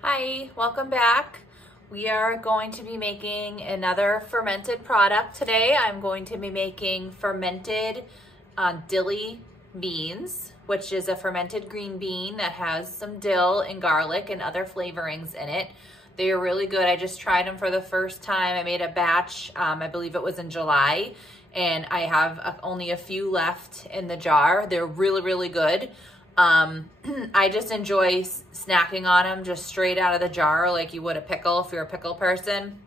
Hi, welcome back. We are going to be making another fermented product today. I'm going to be making fermented dilly beans, which is a fermented green bean that has some dill and garlic and other flavorings in it. They are really good. I just tried them for the first time. I made a batch, I believe it was in July, and I have only a few left in the jar. They're really, really good. I just enjoy snacking on them just straight out of the jar like you would a pickle if you're a pickle person.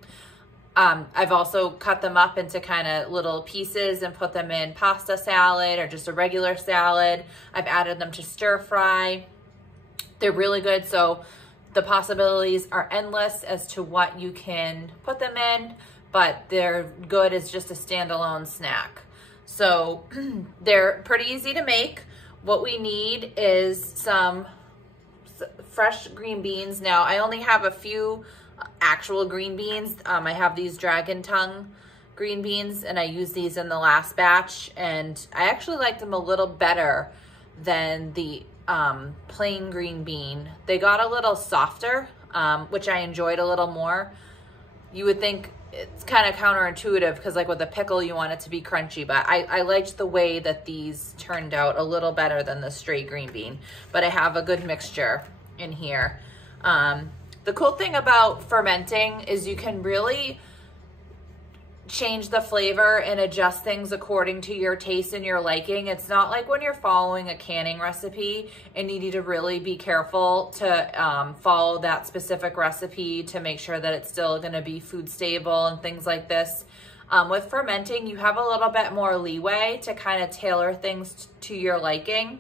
I've also cut them up into kind of little pieces and put them in pasta salad or just a regular salad. I've added them to stir fry. They're really good, so the possibilities are endless as to what you can put them in, but they're good as just a standalone snack. So they're pretty easy to make. What we need is some fresh green beans. Now, I only have a few actual green beans. I have these dragon tongue green beans, and I used these in the last batch, and I actually like them a little better than the plain green bean. They got a little softer, which I enjoyed a little more. You would think it's kind of counterintuitive because like with a pickle, you want it to be crunchy, but I liked the way that these turned out a little better than the straight green bean, but I have a good mixture in here. The cool thing about fermenting is you can really change the flavor and adjust things according to your taste and your liking. It's not like when you're following a canning recipe and you need to really be careful to follow that specific recipe to make sure that it's still going to be food stable and things like this. With fermenting, you have a little bit more leeway to kind of tailor things to your liking.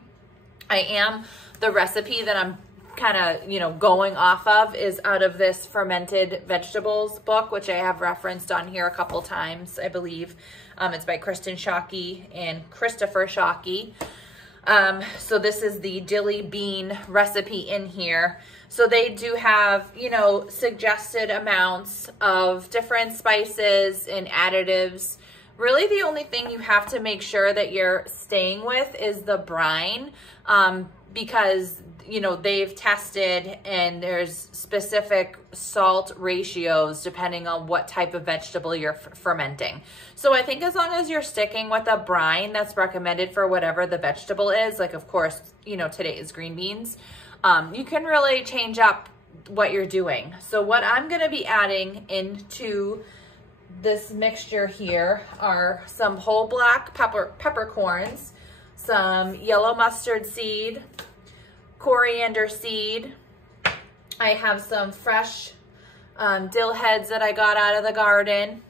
The recipe that I'm kind of, going off of is out of this fermented vegetables book, which I have referenced on here a couple times, I believe. It's by Kristen Shockey and Christopher Shockey. So this is the dilly bean recipe in here. So they do have, suggested amounts of different spices and additives. Really the only thing you have to make sure that you're staying with is the brine, because they've tested and there's specific salt ratios depending on what type of vegetable you're fermenting. So I think as long as you're sticking with a brine that's recommended for whatever the vegetable is, like of course, today is green beans, you can really change up what you're doing. So what I'm gonna be adding into this mixture here are some whole black peppercorns, some yellow mustard seed, coriander seed. I have some fresh dill heads that I got out of the garden.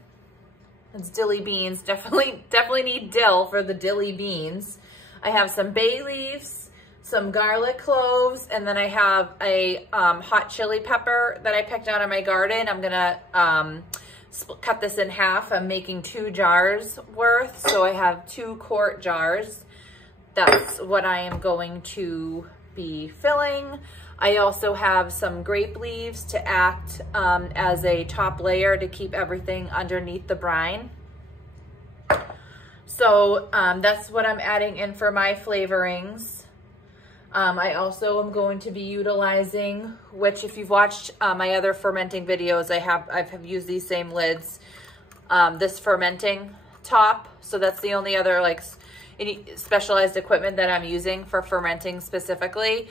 It's dilly beans. Definitely need dill for the dilly beans. I have some bay leaves, some garlic cloves, and then I have a hot chili pepper that I picked out of my garden. I'm gonna cut this in half. I'm making 2 jars worth, so I have 2 quart jars. That's what I am going to be filling. I also have some grape leaves to act as a top layer to keep everything underneath the brine. So that's what I'm adding in for my flavorings. I also am going to be utilizing, which if you've watched my other fermenting videos, I have used these same lids, this fermenting top. So that's the only other any specialized equipment that I'm using for fermenting specifically.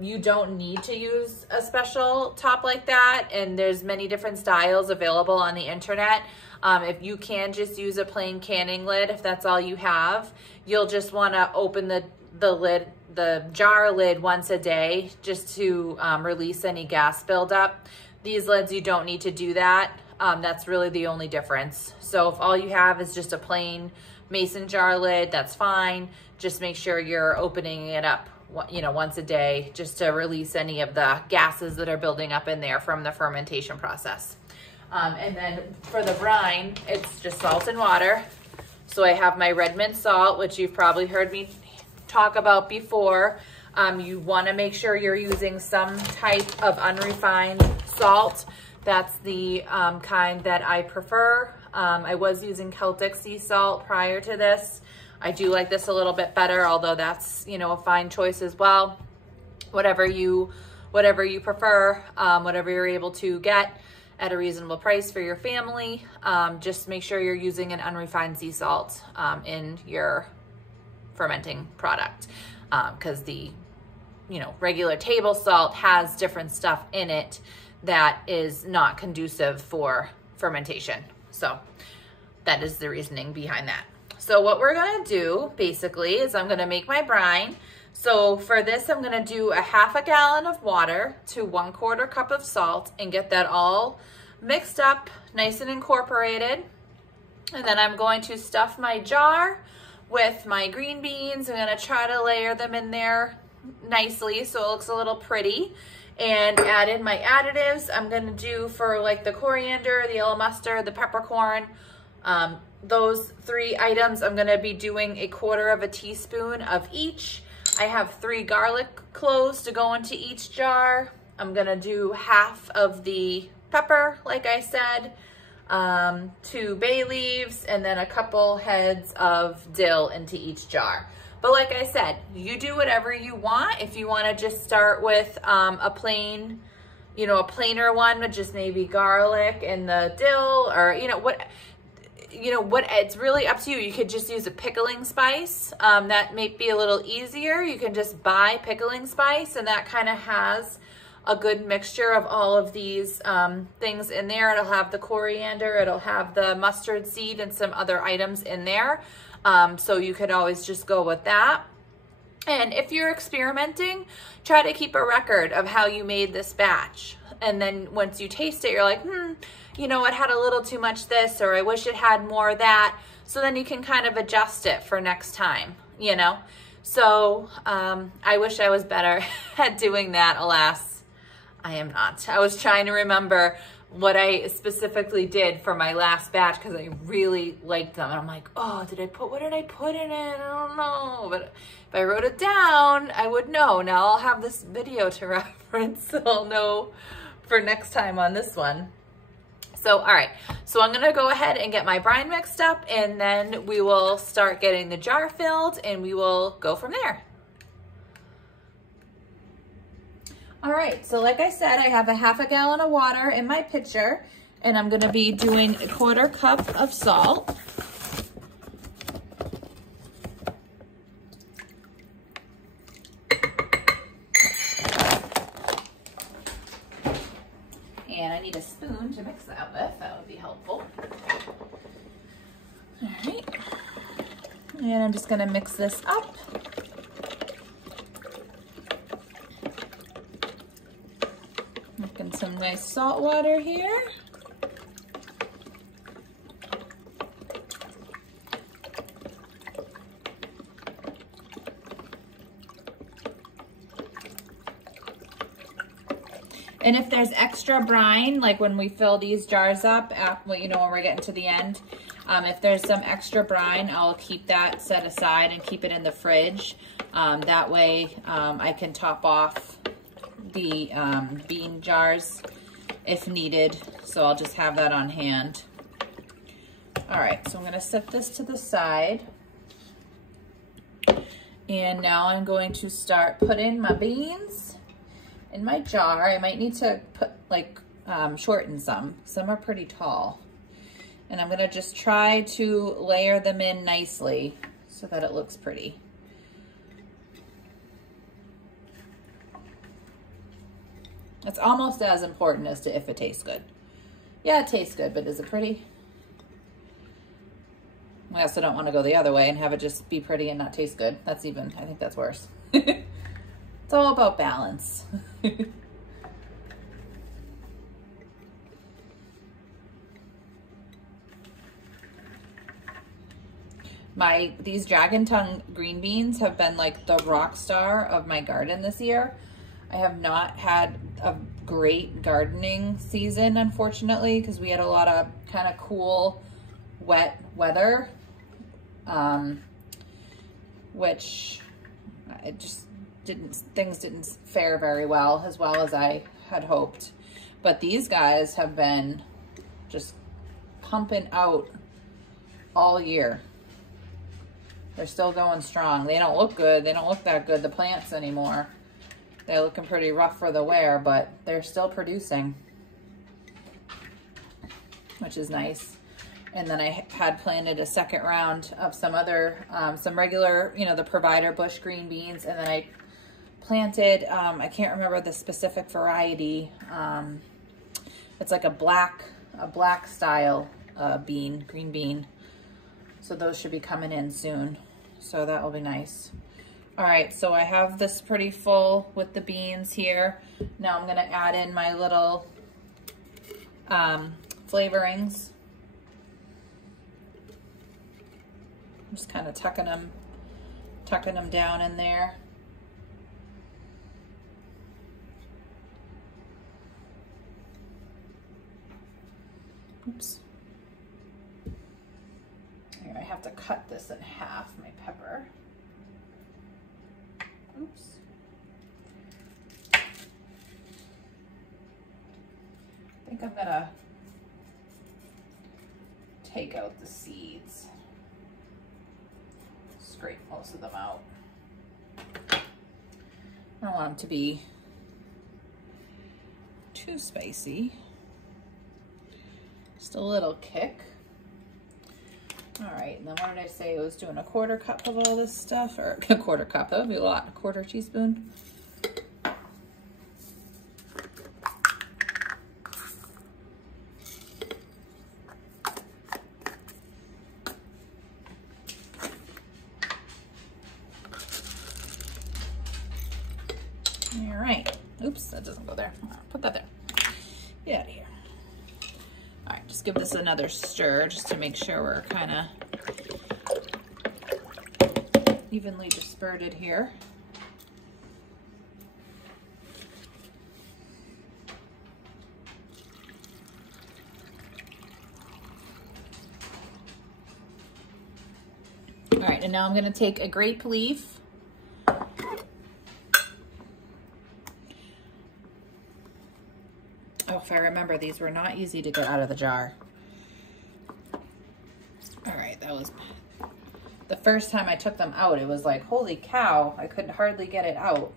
You don't need to use a special top like that, and there's many different styles available on the internet. If you can just use a plain canning lid, if that's all you have, you'll just want to open the jar lid once a day just to release any gas buildup. These lids, you don't need to do that. That's really the only difference. So if all you have is just a plain mason jar lid, that's fine. Just make sure you're opening it up, once a day, just to release any of the gases that are building up in there from the fermentation process. And then for the brine, it's just salt and water. So I have my red mint salt, which you've probably heard me talk about before. You want to make sure you're using some type of unrefined salt. That's the kind that I prefer. I was using Celtic sea salt prior to this. I do like this a little bit better, although that's, a fine choice as well. Whatever you whatever you prefer, whatever you're able to get at a reasonable price for your family. Just make sure you're using an unrefined sea salt in your fermenting product, because the regular table salt has different stuff in it that is not conducive for fermentation. So that is the reasoning behind that. So what we're gonna do basically is I'm gonna make my brine. So for this, I'm gonna do a 1/2 gallon of water to 1/4 cup of salt and get that all mixed up, nice and incorporated. And then I'm going to stuff my jar with my green beans. I'm gonna try to layer them in there nicely so it looks a little pretty, and add in my additives. I'm gonna do for like the coriander, the yellow mustard, the peppercorn, those 3 items, I'm gonna be doing 1/4 teaspoon of each. I have 3 garlic cloves to go into each jar. I'm gonna do half of the pepper, like I said, 2 bay leaves, and then a couple heads of dill into each jar. But like I said, you do whatever you want. If you wanna just start with a plain, a plainer one with just maybe garlic and the dill, or what, it's really up to you. You could just use a pickling spice. That may be a little easier. You can just buy pickling spice, and that kind of has a good mixture of all of these things in there. It'll have the coriander, it'll have the mustard seed and some other items in there. So you could always just go with that. And if you're experimenting, try to keep a record of how you made this batch. And then once you taste it, you're like, it had a little too much this, or I wish it had more of that. So then you can kind of adjust it for next time, So I wish I was better at doing that. Alas, I am not. I was trying to remember what I specifically did for my last batch because I really liked them. And I'm like, oh, what did I put in it? I don't know. But if I wrote it down, I would know. Now I'll have this video to reference, so I'll know for next time on this one. So, all right, so I'm gonna go ahead and get my brine mixed up, and then we will start getting the jar filled, and we will go from there. All right, so like I said, I have a 1/2 gallon of water in my pitcher, and I'm gonna be doing 1/4 cup of salt. And I need a spoon to mix that with. That would be helpful. All right. And I'm just gonna mix this up. Making some nice salt water here. And if there's extra brine, like when we fill these jars up, when we're getting to the end, if there's some extra brine, I'll keep that set aside and keep it in the fridge. That way I can top off the bean jars if needed. So I'll just have that on hand. All right, so I'm gonna set this to the side. And now I'm going to start putting my beans in my jar. I might need to put shorten some. Some are pretty tall. And I'm gonna just try to layer them in nicely so that it looks pretty. It's almost as important as to if it tastes good. Yeah, it tastes good, but is it pretty? We also don't want to go the other way and have it just be pretty and not taste good. I think that's worse. It's all about balance. These dragon tongue green beans have been like the rock star of my garden this year. I have not had a great gardening season, unfortunately, because we had a lot of kind of cool, wet weather, which things didn't fare very well as I had hoped. But these guys have been just pumping out all year. They're still going strong. They don't look good. They don't look that good, the plants, anymore. They're looking pretty rough for the wear, but they're still producing, which is nice. And then I had planted a second round of some other, some regular, you know, the Provider bush green beans. And then I planted, I can't remember the specific variety. It's like a black style bean, green bean. So those should be coming in soon. So that will be nice. All right, so I have this pretty full with the beans here. Now I'm gonna add in my little flavorings. Just kind of tucking them down in there. Oops. Here, I have to cut this in half, my pepper. Oops. I think I'm gonna take out the seeds. Scrape most of them out. I don't want them to be too spicy. Just a little kick. All right, and then what did I say? I was doing a 1/4 cup of all this stuff, or a 1/4 cup, that would be a lot, 1/4 teaspoon. All right, oops, that doesn't go there. Put that there, get out of here. All right, just give this another stir just to make sure we're kind of evenly dispersed here. All right, and now I'm gonna take a grape leaf. Oh, if I remember, these were not easy to get out of the jar. All right, that was the first time I took them out. It was like, holy cow, I could hardly get it out.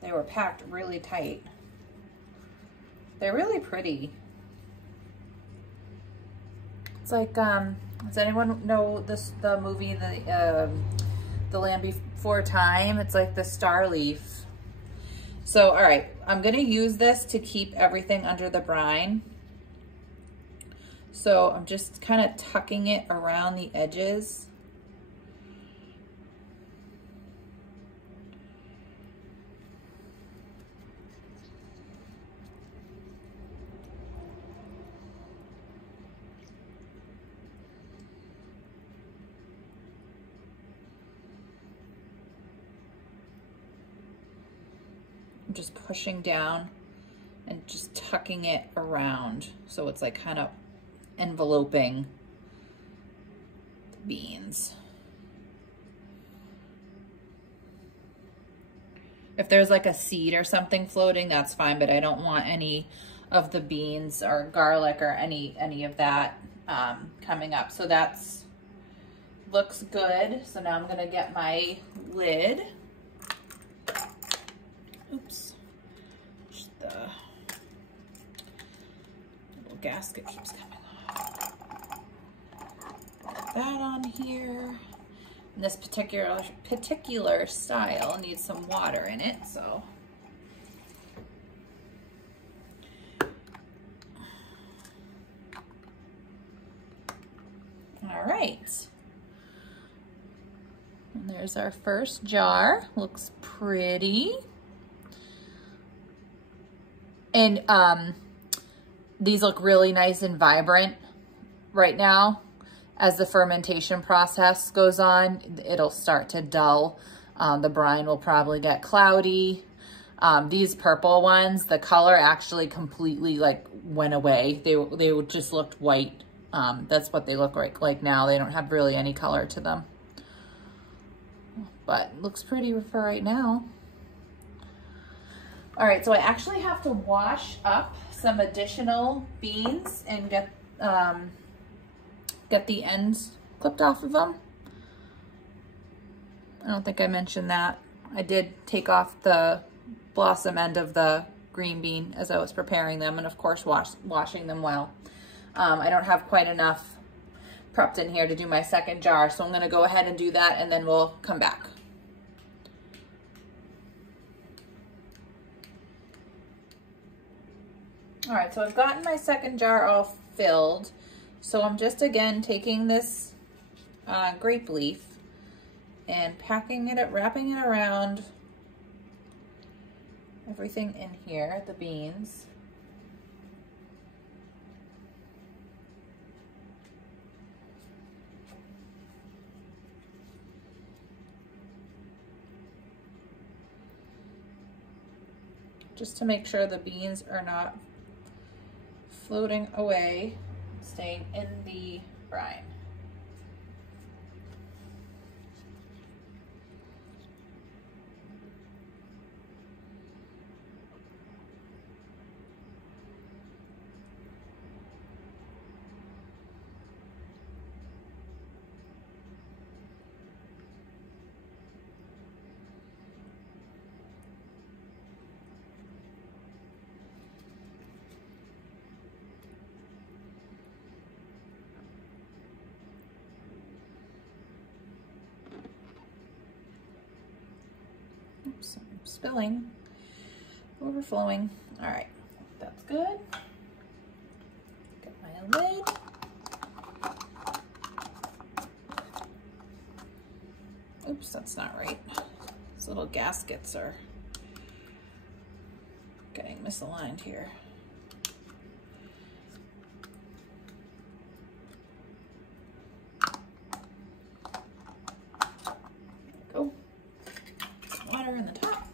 They were packed really tight. They're really pretty. It's like, does anyone know the movie, The Land Before Time? It's like the star leaf. So, all right, I'm gonna use this to keep everything under the brine. So I'm just kind of tucking it around the edges. I'm just pushing down and just tucking it around so it's like kind of enveloping the beans. If there's like a seed or something floating, that's fine, but I don't want any of the beans or garlic or any of that coming up. So that's looks good. So now I'm gonna get my lid. Oops, just the little gasket keeps coming off. Put that on here. And this particular style needs some water in it, so. All right. And there's our first jar. Looks pretty. And these look really nice and vibrant right now. As the fermentation process goes on, it'll start to dull. The brine will probably get cloudy. These purple ones, the color actually completely like went away. They just looked white. That's what they look like now. They don't have really any color to them. But looks pretty for right now. All right, so I actually have to wash up some additional beans and get the ends clipped off of them. I don't think I mentioned that. I did take off the blossom end of the green bean as I was preparing them, and of course washing them well. I don't have quite enough prepped in here to do my second jar, so I'm gonna go ahead and do that and then we'll come back. All right, so I've gotten my second jar all filled. So I'm just, again, taking this grape leaf and wrapping it around everything in here, the beans. Just to make sure the beans are not floating away, staying in the brine. Oops, I'm spilling, overflowing. All right, that's good. Get my lid. Oops, that's not right. These little gaskets are getting misaligned here. Water in the top.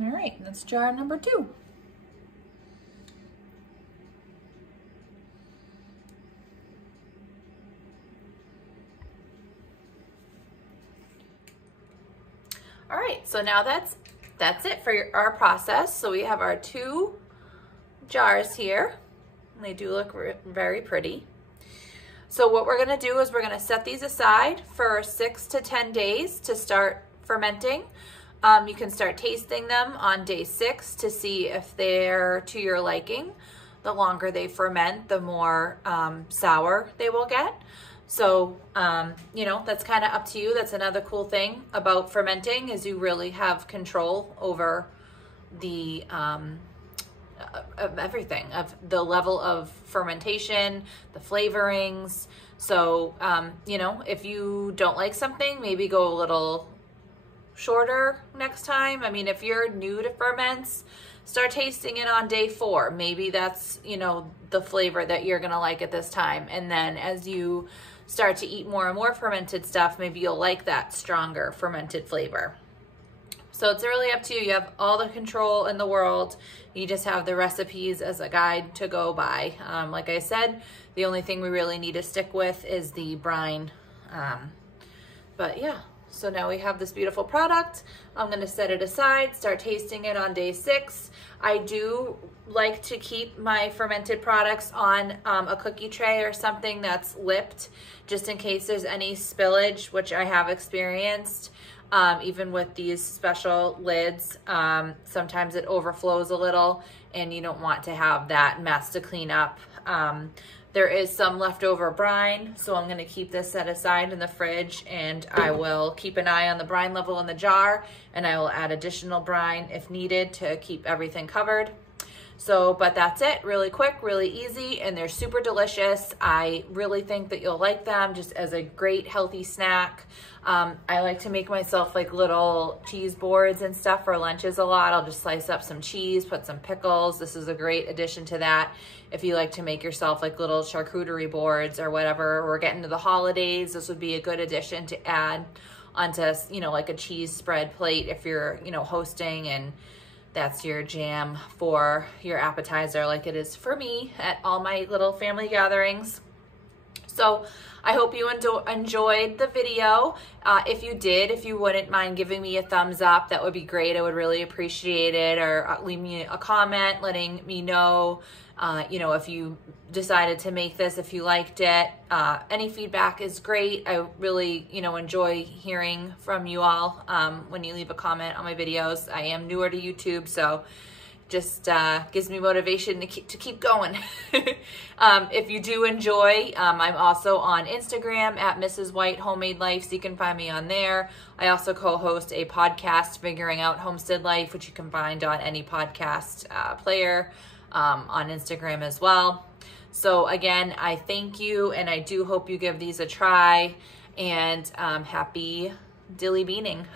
All right, that's jar number 2. All right, so now that's it for our process. So we have our 2 jars here, and they do look very pretty. So what we're gonna do is we're gonna set these aside for 6 to 10 days to start fermenting. You can start tasting them on day 6 to see if they're to your liking. The longer they ferment, the more sour they will get. So, you know, that's kind of up to you. That's another cool thing about fermenting is you really have control over the of everything, of the level of fermentation, the flavorings. So, you know, if you don't like something, maybe go a little shorter next time. I mean, if you're new to ferments, start tasting it on day 4. Maybe that's, you know, the flavor that you're gonna like at this time. And then as you start to eat more and more fermented stuff, maybe you'll like that stronger fermented flavor. So it's really up to you. You have all the control in the world. You just have the recipes as a guide to go by. Like I said, the only thing we really need to stick with is the brine. But yeah, so now we have this beautiful product. I'm gonna set it aside, start tasting it on day 6. I do like to keep my fermented products on a cookie tray or something that's lipped, just in case there's any spillage, which I have experienced. Even with these special lids, sometimes it overflows a little and you don't want to have that mess to clean up. There is some leftover brine, so I'm gonna keep this set aside in the fridge, and I will keep an eye on the brine level in the jar, and I will add additional brine if needed to keep everything covered. So, but that's it, really quick, really easy, and they're super delicious. I really think that you'll like them just as a great healthy snack. I like to make myself like little cheese boards and stuff for lunches a lot. I'll just slice up some cheese, put some pickles. This is a great addition to that. If you like to make yourself like little charcuterie boards or whatever, we're getting to the holidays, this would be a good addition to add onto, you know, like a cheese spread plate if you're, you know, hosting and that's your jam for your appetizer like it is for me at all my little family gatherings. So I hope you enjoyed the video. If you did, if you wouldn't mind giving me a thumbs up, that would be great. I would really appreciate it. Or leave me a comment letting me know, if you decided to make this, if you liked it. Any feedback is great. I really, enjoy hearing from you all when you leave a comment on my videos. I am newer to YouTube, so just gives me motivation to keep going. If you do enjoy, I'm also on Instagram at Mrs. White Homemade Life, so you can find me on there. I also co-host a podcast, Figuring Out Homestead Life, which you can find on any podcast player, on Instagram as well. So again, I thank you, and I do hope you give these a try, and happy dilly beaning.